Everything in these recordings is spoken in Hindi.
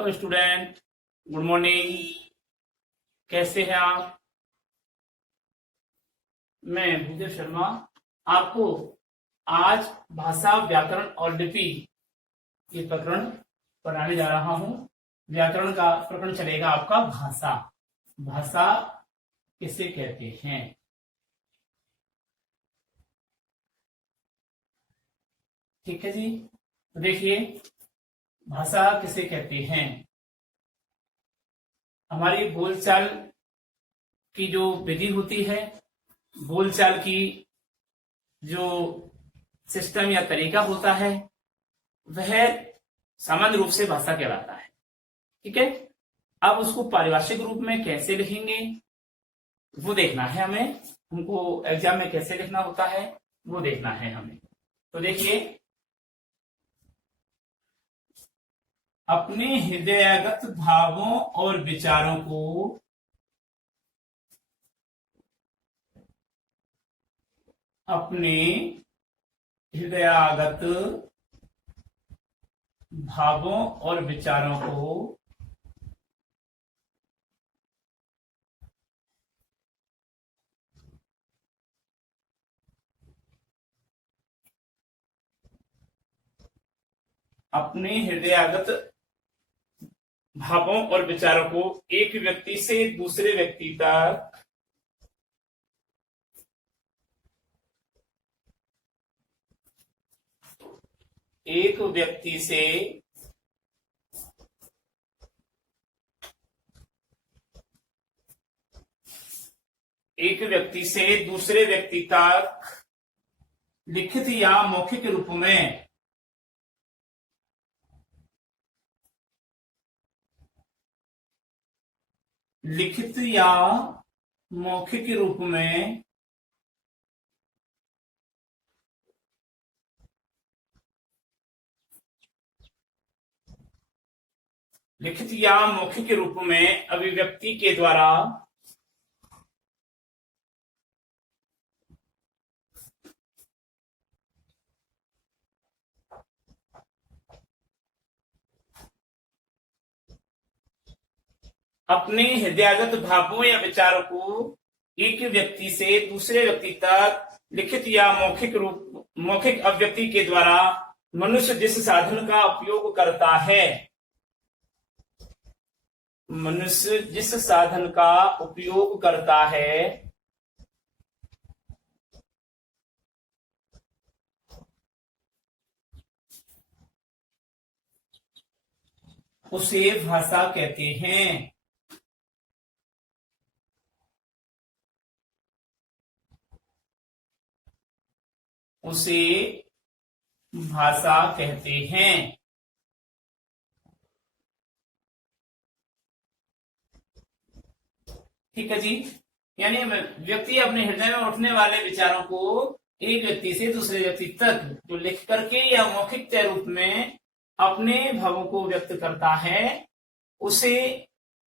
Hello student, good morning. कैसे हैं आप? मैं भूदेव शर्मा आपको आज भाषा, व्याकरण और लिपि ये प्रकरण पढ़ाने जा रहा हूं। व्याकरण का प्रकरण चलेगा आपका भाषा। भाषा किसे कहते हैं? ठीक है जी, तो देखिए भाषा किसे कहते हैं। हमारी बोलचाल की जो विधि होती है, बोलचाल की जो सिस्टम या तरीका होता है, वह सामान्य रूप से भाषा कहलाता है। ठीक है, अब उसको पारिभाषिक रूप में कैसे लिखेंगे वो देखना है हमें। हमको एग्जाम में कैसे लिखना होता है वो देखना है हमें। तो देखिए, अपने हृदयगत भावों और विचारों को अपने हृदयगत भावों और विचारों को अपने हृदयगत भावों और विचारों को एक व्यक्ति से दूसरे व्यक्ति तक एक व्यक्ति से दूसरे व्यक्ति तक लिखित या मौखिक रूप में लिखित या मौखिक रूप में लिखित या मौखिक रूप में अभिव्यक्ति के द्वारा अपने हृदयगत भावों या विचारों को एक व्यक्ति से दूसरे व्यक्ति तक लिखित या मौखिक अभिव्यक्ति के द्वारा मनुष्य जिस साधन का उपयोग करता है, मनुष्य जिस साधन का उपयोग करता है उसे भाषा कहते हैं। उसे भाषा कहते हैं। ठीक है जी, यानी व्यक्ति अपने हृदय में उठने वाले विचारों को एक व्यक्ति से दूसरे व्यक्ति तक जो लिख करके या मौखिक रूप में अपने भावों को व्यक्त करता है, उसे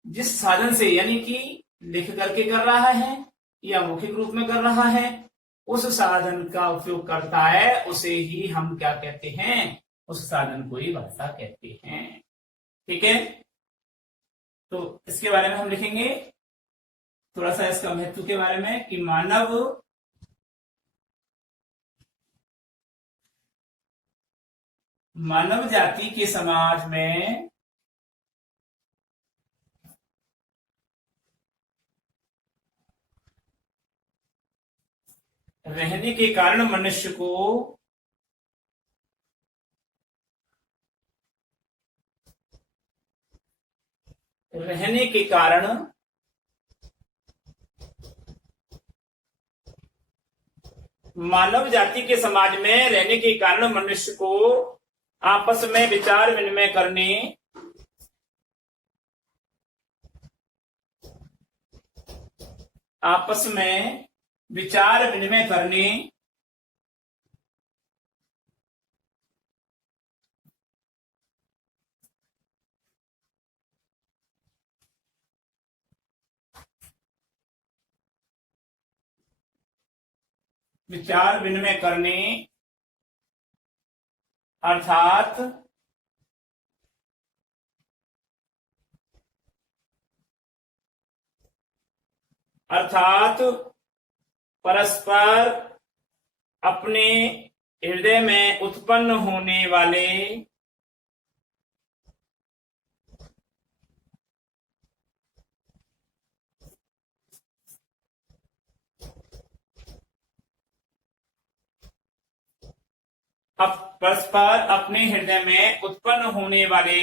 जिस साधन से यानी कि लिख करके कर रहा है या मौखिक रूप में कर रहा है, उस साधन का उपयोग करता है, उसे ही हम क्या कहते हैं? उस साधन को ही भाषा कहते हैं। ठीक है, तो इसके बारे में हम लिखेंगे थोड़ा सा इसका महत्व के बारे में कि मानव जाति के समाज में रहने के कारण मनुष्य को मानव जाति के समाज में रहने के कारण मनुष्य को आपस में विचार विनिमय करने अर्थात अर्थात परस्पर अपने हृदय में उत्पन्न होने वाले परस्पर अपने हृदय में उत्पन्न होने वाले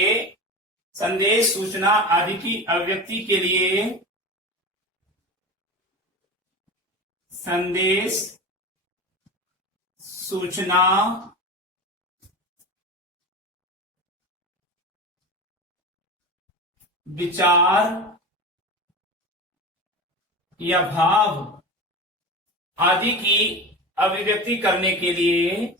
संदेश, सूचना आदि की अभिव्यक्ति के लिए संदेश, सूचना, विचार या भाव आदि की अभिव्यक्ति करने के लिए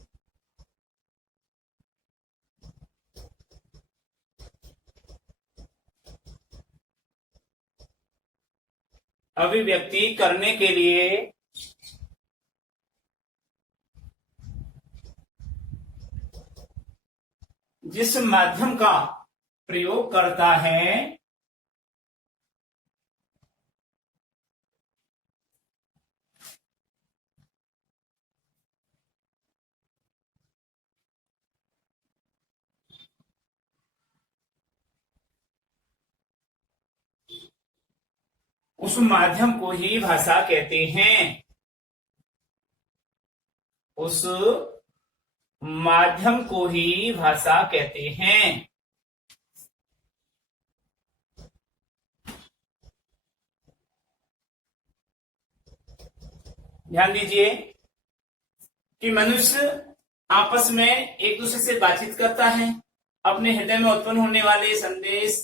जिस माध्यम का प्रयोग करता है उस माध्यम को ही भाषा कहते हैं। उस माध्यम को ही भाषा कहते हैं। ध्यान दीजिए कि मनुष्य आपस में एक दूसरे से बातचीत करता है, अपने हृदय में उत्पन्न होने वाले संदेश,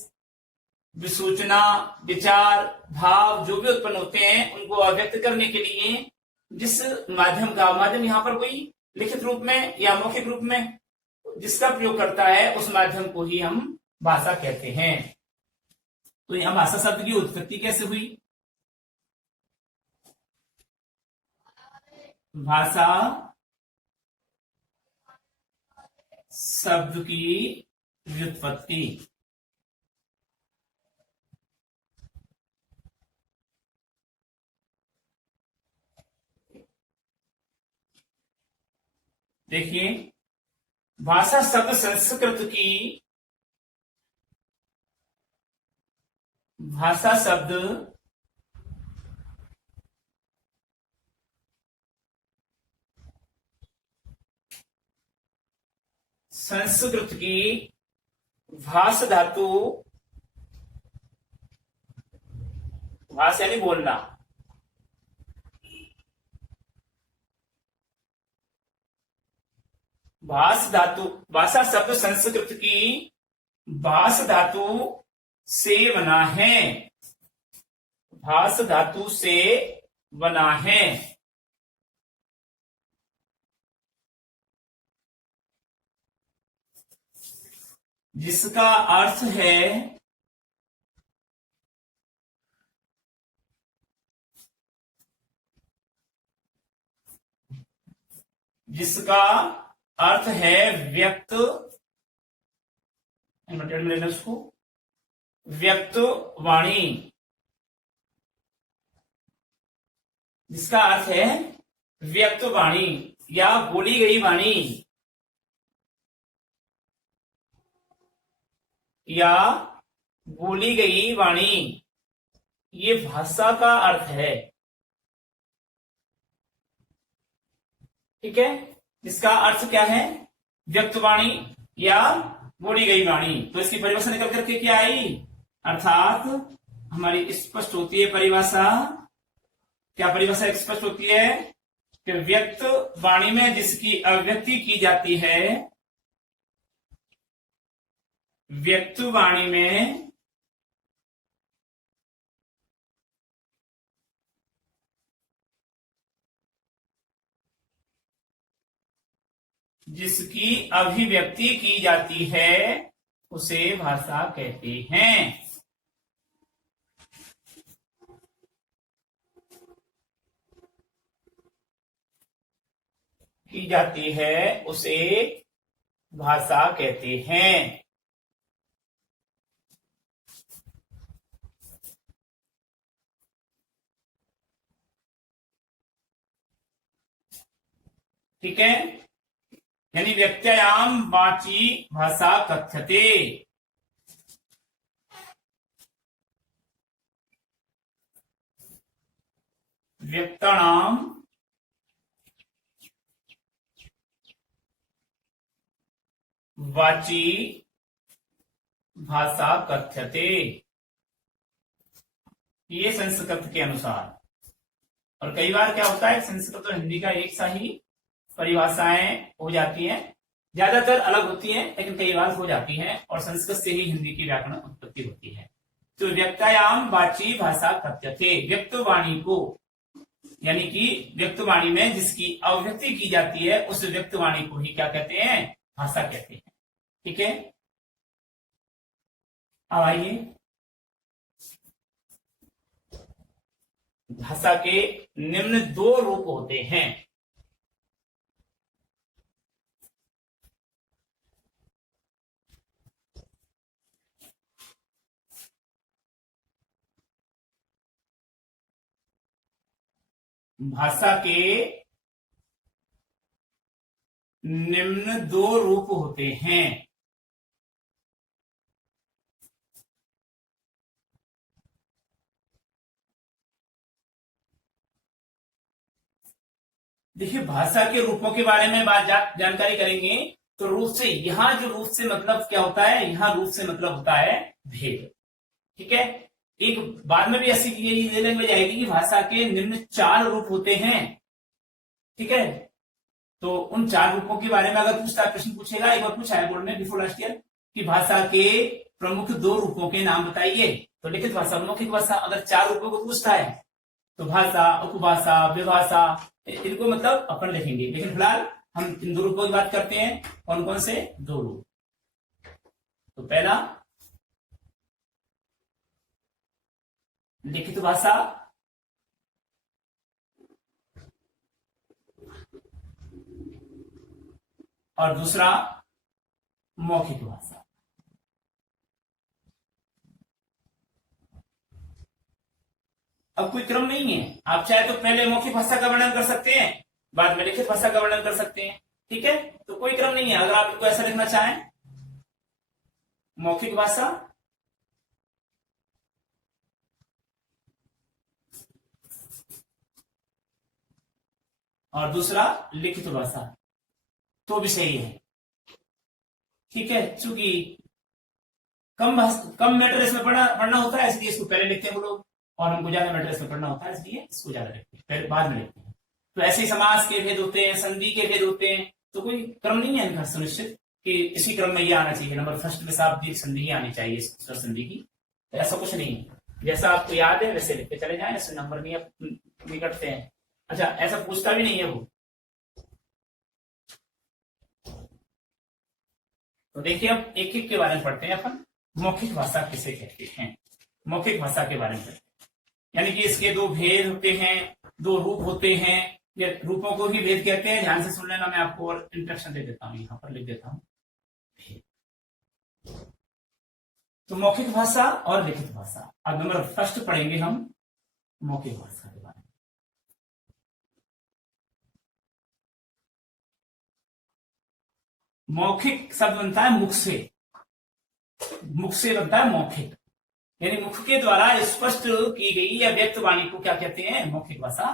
सूचना, विचार, भाव जो भी उत्पन्न होते हैं उनको अभिव्यक्त करने के लिए जिस माध्यम का, माध्यम यहाँ पर कोई लिखित रूप में या मौखिक रूप में जिसका प्रयोग करता है उस माध्यम को ही हम भाषा कहते हैं। तो यहां भाषा शब्द की उत्पत्ति कैसे हुई? भाषा शब्द की व्युत्पत्ति देखिए, भाषा शब्द संस्कृत की, भाषा शब्द संस्कृत की भाष धातु, भाष यानी बोलना, भाष धातु, भाषा शब्द संस्कृत की भाष धातु से बना है, भाष धातु से बना है। जिसका अर्थ है जिसका अर्थ है व्यक्त, उसको व्यक्त वाणी, जिसका अर्थ है व्यक्त वाणी या बोली गई वाणी या बोली गई वाणी, ये भाषा का अर्थ है। ठीक है, इसका अर्थ क्या है? व्यक्त वाणी या बोली गई वाणी। तो इसकी परिभाषा निकल करके क्या आई? अर्थात हमारी स्पष्ट होती है परिभाषा। क्या परिभाषा स्पष्ट होती है? कि व्यक्त वाणी में जिसकी अभिव्यक्ति की जाती है, व्यक्त वाणी में जिसकी अभिव्यक्ति की जाती है उसे भाषा कहते हैं। की जाती है उसे भाषा कहते हैं। ठीक है, यानी व्यक्त्यायाम वाची भाषा कथ्यते। व्यक्तानाम वाची भाषा कथ्यते, ये संस्कृत के अनुसार। और कई बार क्या होता है, संस्कृत और हिंदी का एक सा ही परिभाषाएं हो जाती हैं, ज्यादातर अलग होती हैं लेकिन कई बार हो जाती हैं, और संस्कृत से ही हिंदी की व्याकरण उत्पत्ति होती है। तो व्यक्तायाम वाची भाषा कथ्यते, व्यक्त वाणी को, यानी कि व्यक्त वाणी में जिसकी अभिव्यक्ति की जाती है उस व्यक्त वाणी को ही क्या कहते हैं, भाषा कहते हैं। ठीक है, अब आइए, भाषा के निम्न दो रूप होते हैं। भाषा के निम्न दो रूप होते हैं। देखिए, भाषा के रूपों के बारे में जानकारी करेंगे तो रूप से, यहां जो रूप से मतलब क्या होता है, यहां रूप से मतलब होता है भेद। ठीक है, एक बाद में भी ऐसी ये लैंग्वेज आएगी कि भाषा के निम्न 4 रूप होते हैं। ठीक है, तो उन 4 रूपों के बारे में अगर पूछता है, प्रश्न पूछेगा, एक बार पूछा है बोर्ड में बिफोर लास्ट ईयर कि भाषा के प्रमुख 2 रूपों के नाम बताइए। तो लिखित भाषा, मौखिक भाषा, अगर 4 रूपों को पूछता है तो भाषा, उपभाषा, विभाषा, इनको मतलब अपन लिखेंगे। लेकिन फिलहाल हम इन 2 रूपों की बात करते हैं। कौन कौन से 2 रूप? तो पहला लिखित भाषा, और दूसरा मौखिक भाषा। अब कोई क्रम नहीं है, आप चाहे तो पहले मौखिक भाषा का वर्णन कर सकते हैं, बाद में लिखित भाषा का वर्णन कर सकते हैं। ठीक है, तो कोई क्रम नहीं है। अगर आप इनको ऐसा लिखना चाहें, मौखिक भाषा और दूसरा लिखित भाषा, तो भी सही है। ठीक है, चूंकि कम मैटर इसमें पढ़ना होता है इसलिए इसको पहले लिखते हैं वो लोग, और हमको ज्यादा मैटर इसमें पढ़ना होता है इसलिए इसको ज्यादा लिखते हैं, पहले बाद में लिखते हैं। तो ऐसे समास के भेद होते हैं, संधि के भेद होते हैं, तो कोई क्रम नहीं है इनका सुनिश्चित कि इसी क्रम में ये आना चाहिए, नंबर फर्स्ट में साफ दीर्घ संधि ही आनी चाहिए संधि की। तो ऐसा कुछ नहीं है, जैसा आपको याद है वैसे लिखते चले जाए, ऐसे नंबर नहीं कटते हैं। अच्छा, ऐसा पूछता भी नहीं है वो। तो देखिए, अब एक एक के बारे में पढ़ते हैं अपन। मौखिक भाषा किसे कहते हैं? मौखिक भाषा के बारे में पढ़ते हैं, यानी कि इसके 2 भेद होते हैं, 2 रूप होते हैं, या रूपों को ही भेद कहते हैं। ध्यान से सुन लेना, मैं आपको और इंस्ट्रक्शन दे देता हूं, यहां पर लिख देता हूं। तो मौखिक भाषा और लिखित भाषा। अब नंबर फर्स्ट पढ़ेंगे हम मौखिक भाषा के बारे में। मौखिक शब्द बनता है मुख से, मुख से बनता है मौखिक, यानी मुख के द्वारा स्पष्ट की गई या व्यक्त वाणी को क्या कहते हैं? मौखिक भाषा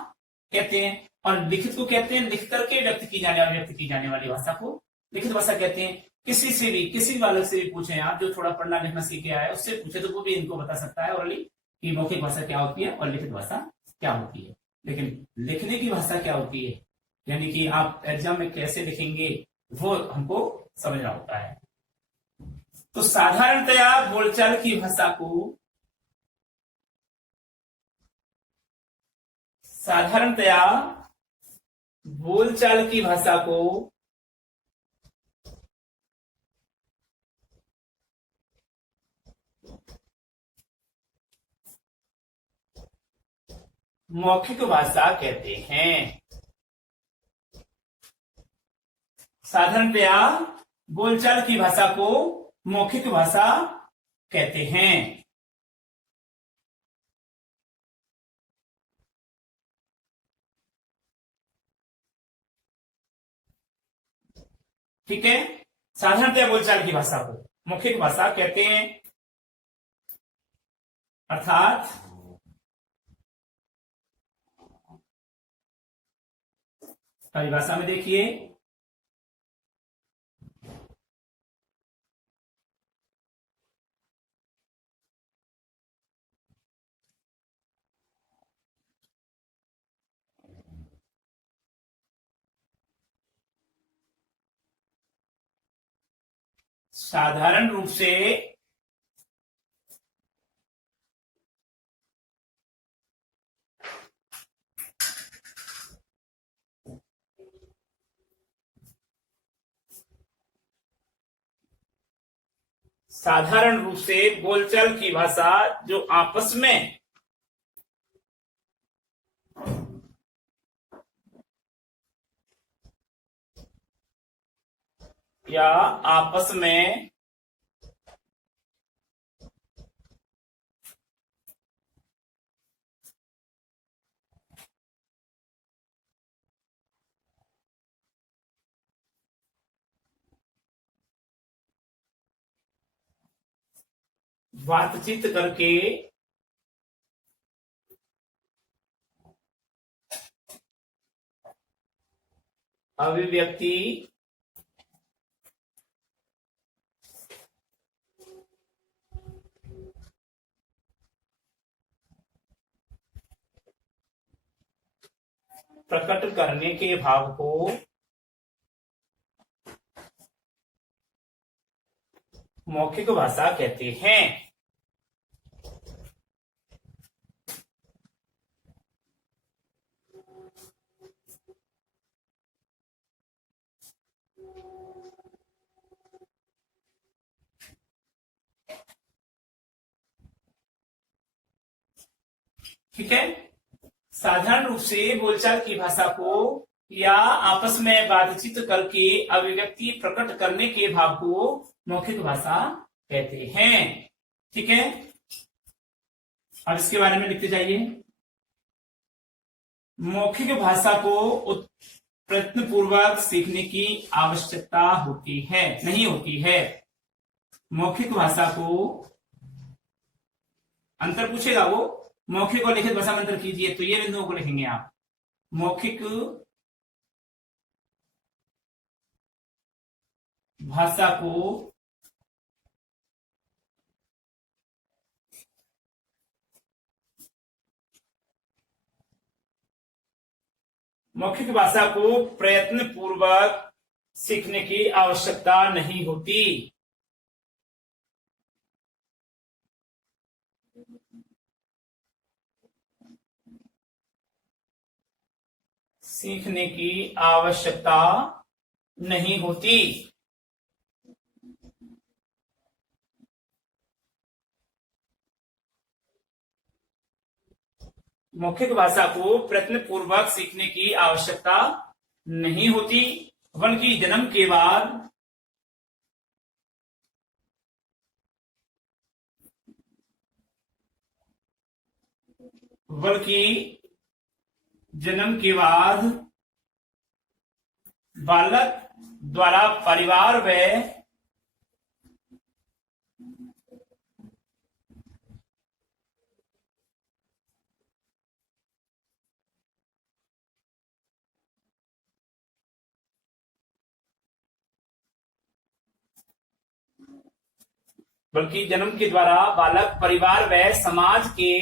कहते हैं। और लिखित को कहते हैं लिख करके व्यक्त की जाने वाली भाषा को लिखित भाषा कहते हैं। किसी से भी, किसी भी बालक से भी पूछे आप जो थोड़ा पढ़ना लिखना सीख के आया है, उससे पूछे तो वो भी इनको बता सकता है ओरली कि मौखिक भाषा क्या होती है और लिखित भाषा क्या होती है। लेकिन लिखने की भाषा क्या होती है, यानी कि आप एग्जाम में कैसे लिखेंगे, वो हमको समझना होता है। तो साधारणतया बोलचाल की भाषा को, साधारणतया बोलचाल की भाषा को मौखिक भाषा कहते हैं। साधारणतया बोलचाल की भाषा को मौखिक भाषा कहते हैं। ठीक है। साधारणतया बोलचाल की भाषा को मौखिक भाषा कहते हैं। अर्थात परिभाषा में देखिए, साधारण रूप से बोलचाल की भाषा जो आपस में या आपस में बातचीत करके अभिव्यक्ति प्रकट करने के भाव को मौखिक भाषा कहते हैं। ठीक है। साधारण रूप से बोलचाल की भाषा को या आपस में बातचीत करके अभिव्यक्ति प्रकट करने के भाव को मौखिक भाषा कहते हैं। ठीक है। अब इसके बारे में लिखते जाइए। मौखिक भाषा को प्रयत्न पूर्वक सीखने की आवश्यकता होती है, नहीं होती है। मौखिक भाषा को अंतर पूछेगा वो, मौखिक और लिखित भाषा में अंतर कीजिए, तो ये बिंदुओं को लिखेंगे आप। मौखिक भाषा को प्रयत्न पूर्वक सीखने की आवश्यकता नहीं होती। सीखने की आवश्यकता नहीं होती। मौखिक भाषा को प्रयत्न पूर्वक सीखने की आवश्यकता नहीं होती, बल्कि जन्म के बाद बालक द्वारा परिवार व जन्म के द्वारा बालक परिवार व समाज के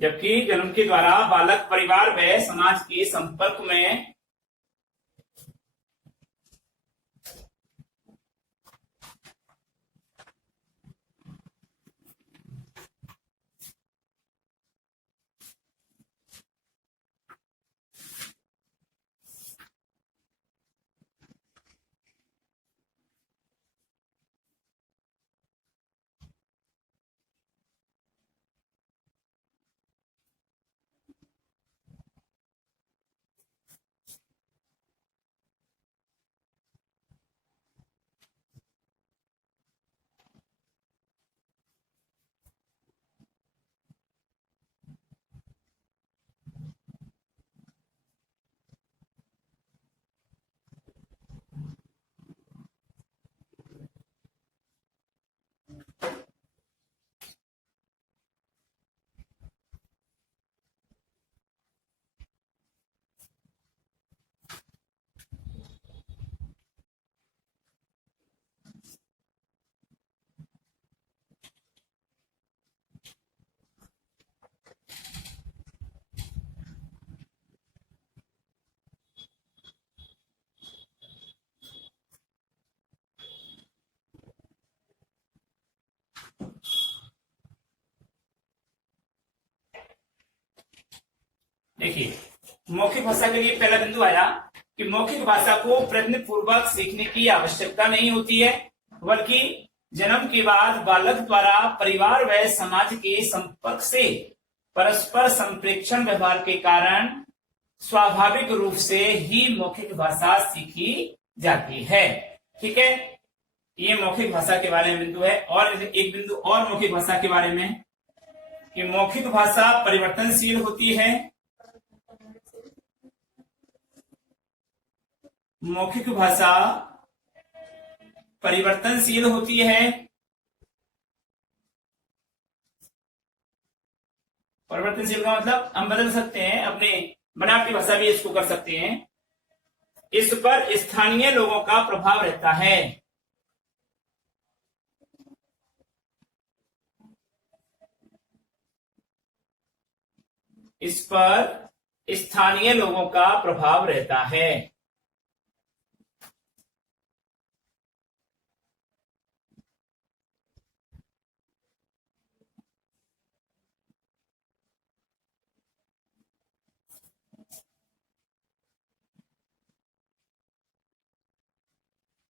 जबकि जन्म के द्वारा बालक परिवार व समाज के संपर्क में देखिए, मौखिक भाषा के लिए पहला बिंदु आया कि मौखिक भाषा को प्रयत्न पूर्वक सीखने की आवश्यकता नहीं होती है, बल्कि जन्म के बाद बालक द्वारा परिवार व समाज के संपर्क से परस्पर संप्रेक्षण व्यवहार के कारण स्वाभाविक रूप से ही मौखिक भाषा सीखी जाती है। ठीक है, ये मौखिक भाषा के बारे में बिंदु है। और एक बिंदु और मौखिक भाषा के बारे में कि मौखिक भाषा परिवर्तनशील होती है। मौखिक भाषा परिवर्तनशील होती है। परिवर्तनशील का मतलब हम बदल सकते हैं, अपने बनावटी भाषा भी इसको कर सकते हैं। इस पर स्थानीय लोगों का प्रभाव रहता है। इस पर स्थानीय लोगों का प्रभाव रहता है।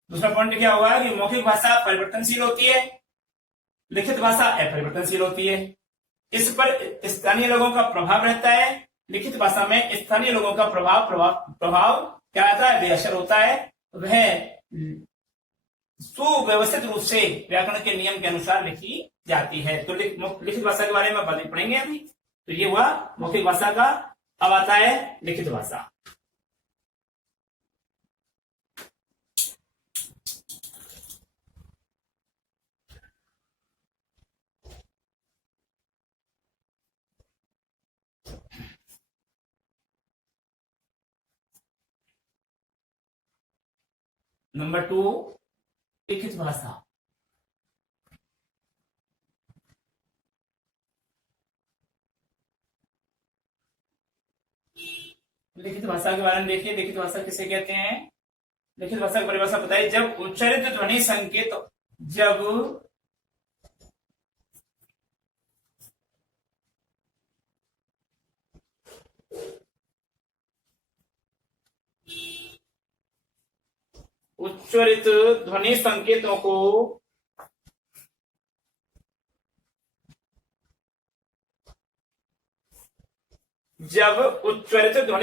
दूसरा पॉइंट क्या होगा कि मौखिक भाषा परिवर्तनशील होती है, लिखित भाषा अपरिवर्तनशील होती है। इस पर स्थानीय लोगों का प्रभाव रहता है। लिखित भाषा में स्थानीय लोगों का प्रभाव क्या आता है, बेअसर होता है। वह सुव्यवस्थित रूप से व्याकरण के नियम के अनुसार लिखी जाती है। तो लिखित भाषा के बारे में बाद में पढ़ेंगे अभी। तो ये हुआ मौखिक भाषा का। अब आता है लिखित भाषा। नंबर 2, लिखित भाषा। लिखित भाषा के बारे में देखिए, लिखित भाषा किसे कहते हैं। लिखित भाषा की परिभाषा बताइए, जब उच्चारित ध्वनि संकेत उच्चारित ध्वनि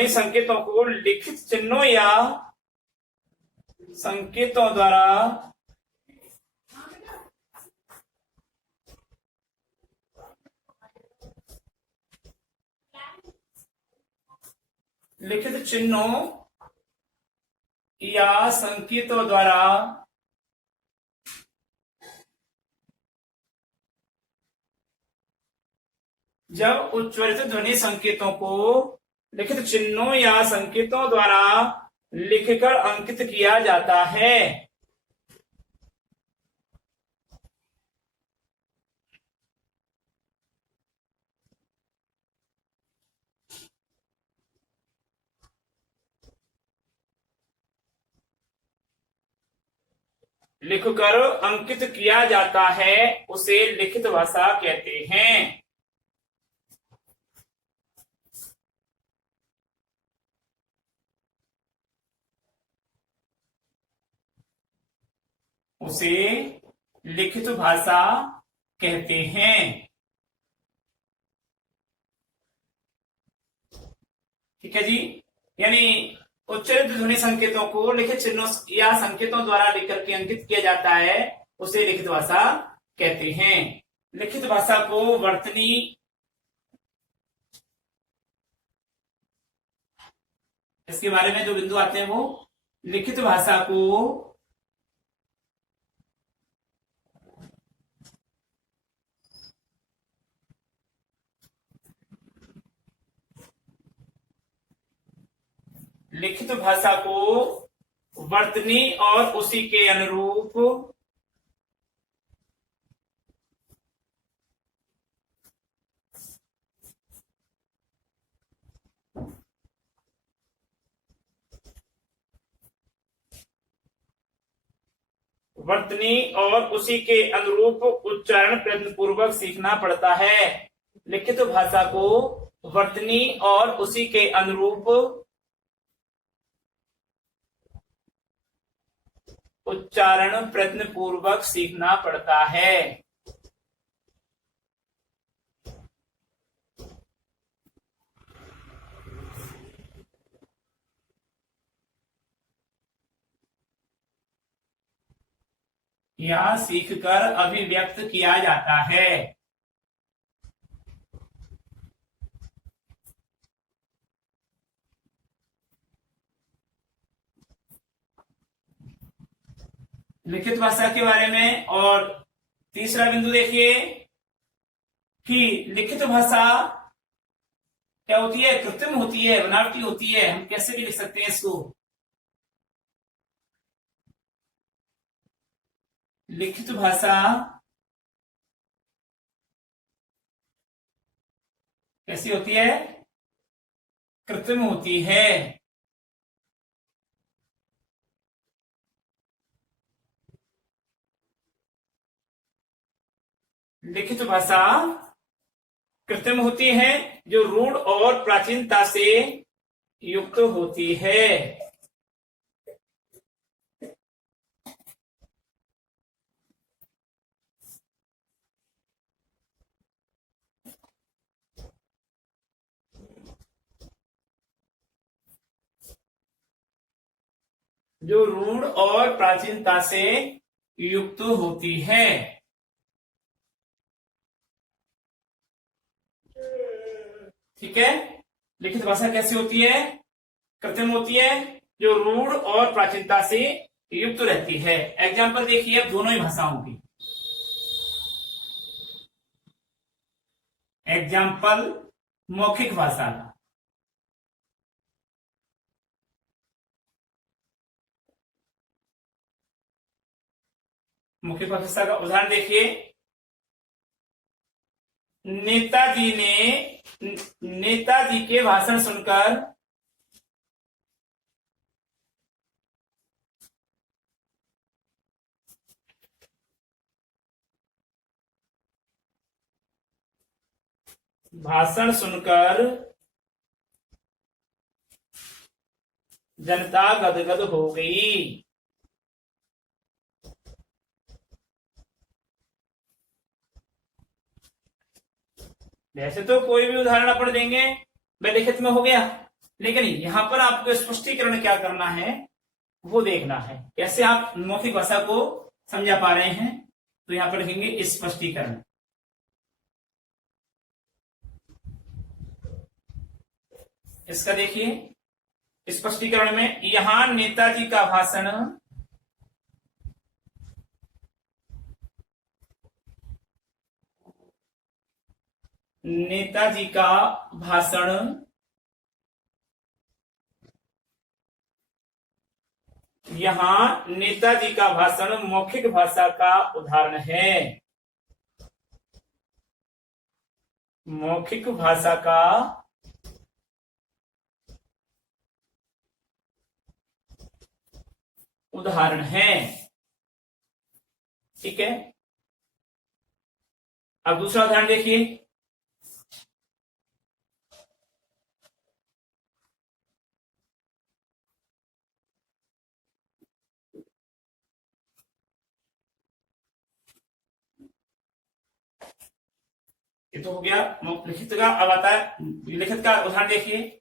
संकेतों को लिखित चिन्हों या संकेतों द्वारा लिखित चिन्हों या संकेतों द्वारा जब उच्चारित ध्वनि संकेतों को लिखित चिन्हों या संकेतों द्वारा लिखकर अंकित किया जाता है, लिखकर अंकित किया जाता है, उसे लिखित भाषा कहते हैं। उसे लिखित भाषा कहते हैं। ठीक है जी, यानी उच्चारित ध्वनि संकेतों को लिखित चिन्हों या संकेतों द्वारा लिख करके अंकित किया जाता है, उसे लिखित भाषा कहते हैं। लिखित भाषा को वर्तनी इसके बारे में जो बिंदु आते हैं वो लिखित भाषा को वर्तनी और उसी के अनुरूप उच्चारण प्रयत्न पूर्वक सीखना पड़ता है। लिखित भाषा को वर्तनी और उसी के अनुरूप उच्चारण प्रयत्न पूर्वक सीखना पड़ता है। या सीखकर अभिव्यक्त किया जाता है। लिखित भाषा के बारे में। और तीसरा बिंदु देखिए कि लिखित भाषा क्या होती है, कृत्रिम होती है, बनावटी होती है। हम कैसे भी लिख सकते हैं इसको। लिखित भाषा कैसी होती है, कृत्रिम होती है। लिखित भाषा कृत्रिम होती है जो रूढ़ और प्राचीनता से युक्त होती है। जो रूढ़ और प्राचीनता से युक्त होती है। ठीक है। लिखित भाषा कैसी होती है, कृत्रिम होती है जो रूढ़ और प्राचीनता से युक्त रहती है। एग्जाम्पल देखिए अब दोनों ही भाषाओं की। एग्जाम्पल मौखिक भाषा का। मौखिक भाषा का उदाहरण देखिए। नेताजी के भाषण सुनकर जनता गदगद हो गई। वैसे तो कोई भी उदाहरण अपन देंगे वह लिखित में हो गया, लेकिन यहां पर आपको स्पष्टीकरण क्या करना है वो देखना है, कैसे आप मौखिक भाषा को समझा पा रहे हैं। तो यहां पर लिखेंगे स्पष्टीकरण। इसका देखिए स्पष्टीकरण में यहां नेताजी का भाषण यहां नेताजी का भाषण मौखिक भाषा का उदाहरण है। मौखिक भाषा का उदाहरण है। ठीक है। अब दूसरा उदाहरण देखिए। ये तो हो गया लिखित का। अब आता है लिखित का उदाहरण देखिए।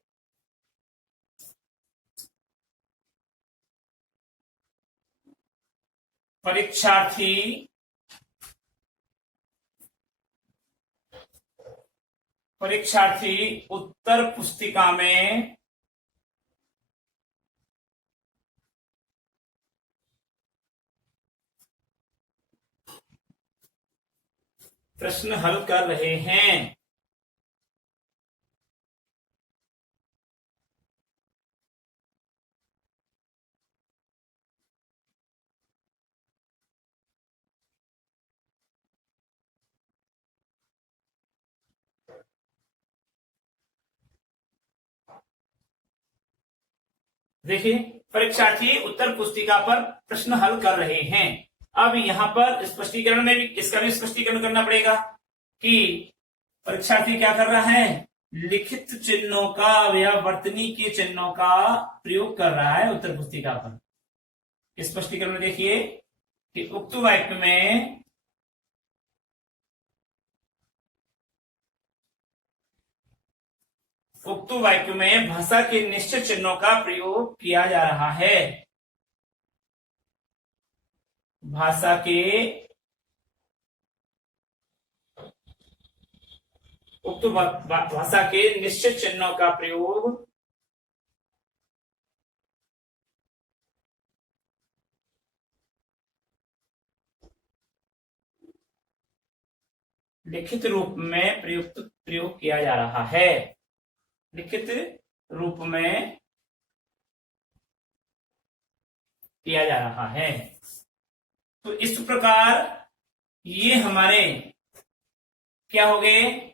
परीक्षार्थी उत्तर पुस्तिका में प्रश्न हल कर रहे हैं। देखिए परीक्षार्थी उत्तर पुस्तिका पर प्रश्न हल कर रहे हैं। अब यहां पर स्पष्टीकरण में भी इसका भी स्पष्टीकरण करना पड़ेगा कि परीक्षार्थी क्या कर रहा है, लिखित चिन्हों का या वर्तनी के चिन्हों का प्रयोग कर रहा है उत्तर पुस्तिका पर। स्पष्टीकरण में देखिए कि उक्त वाक्य में भाषा के निश्चित चिन्हों का प्रयोग किया जा रहा है। भाषा के उक्त भाषा के निश्चित चिन्हों का प्रयोग लिखित रूप में प्रयोग किया जा रहा है। लिखित रूप में किया जा रहा है। तो इस प्रकार ये हमारे क्या हो गए,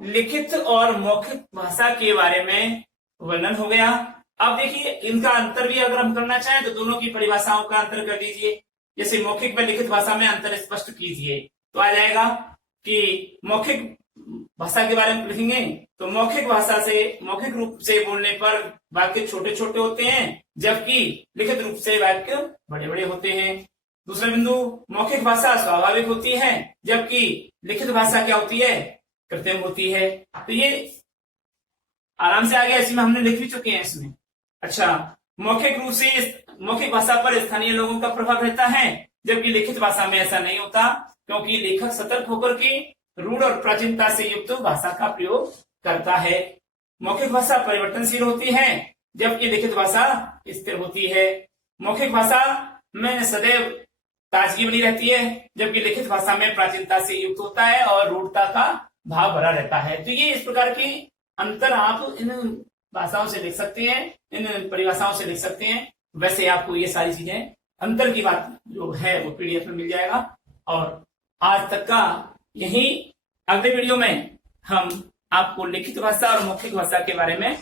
लिखित और मौखिक भाषा के बारे में वर्णन हो गया। अब देखिए इनका अंतर भी अगर हम करना चाहें तो दोनों की परिभाषाओं का अंतर कर लीजिए। जैसे मौखिक व लिखित भाषा में अंतर स्पष्ट कीजिए तो आ जाएगा कि मौखिक भाषा के बारे में लिखेंगे तो मौखिक रूप से बोलने पर वाक्य छोटे छोटे होते हैं, जबकि लिखित रूप से वाक्य बड़े बड़े होते हैं। दूसरा बिंदु, मौखिक भाषा स्वाभाविक होती है, जबकि लिखित भाषा क्या होती है, कृत्रिम होती है। तो ये आराम से आ गया, इसमें हमने लिख भी चुके हैं इसमें। अच्छा, मौखिक भाषा पर स्थानीय लोगों का प्रभाव रहता है, जबकि लिखित भाषा में ऐसा नहीं होता, क्योंकि लेखक सतर्क होकर के रूढ़ और प्राचीनता से युक्त भाषा का प्रयोग करता है। मौखिक भाषा परिवर्तनशील होती है, जबकि लिखित भाषा स्थिर होती है। मौखिक भाषा में सदैव ताजगी बनी रहती है, जबकि लिखित भाषा में प्राचीनता से युक्त होता है और रूढ़ता का भाव भरा रहता है। तो ये इस प्रकार की अंतर आप इन भाषाओं से लिख सकते हैं, इन परिभाषाओं से लिख सकते हैं। वैसे आपको ये सारी चीजें अंतर की बात जो है वो पीडीएफ में मिल जाएगा। और आज तक का यही, अगले वीडियो में हम आपको लिखित भाषा और मौखिक भाषा के बारे में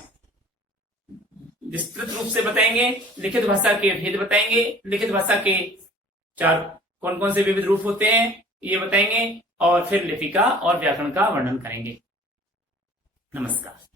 विस्तृत रूप से बताएंगे। लिखित भाषा के भेद बताएंगे, लिखित भाषा के कौन कौन से विविध रूप होते हैं ये बताएंगे, और फिर लिपिका और व्याकरण का वर्णन करेंगे। नमस्कार।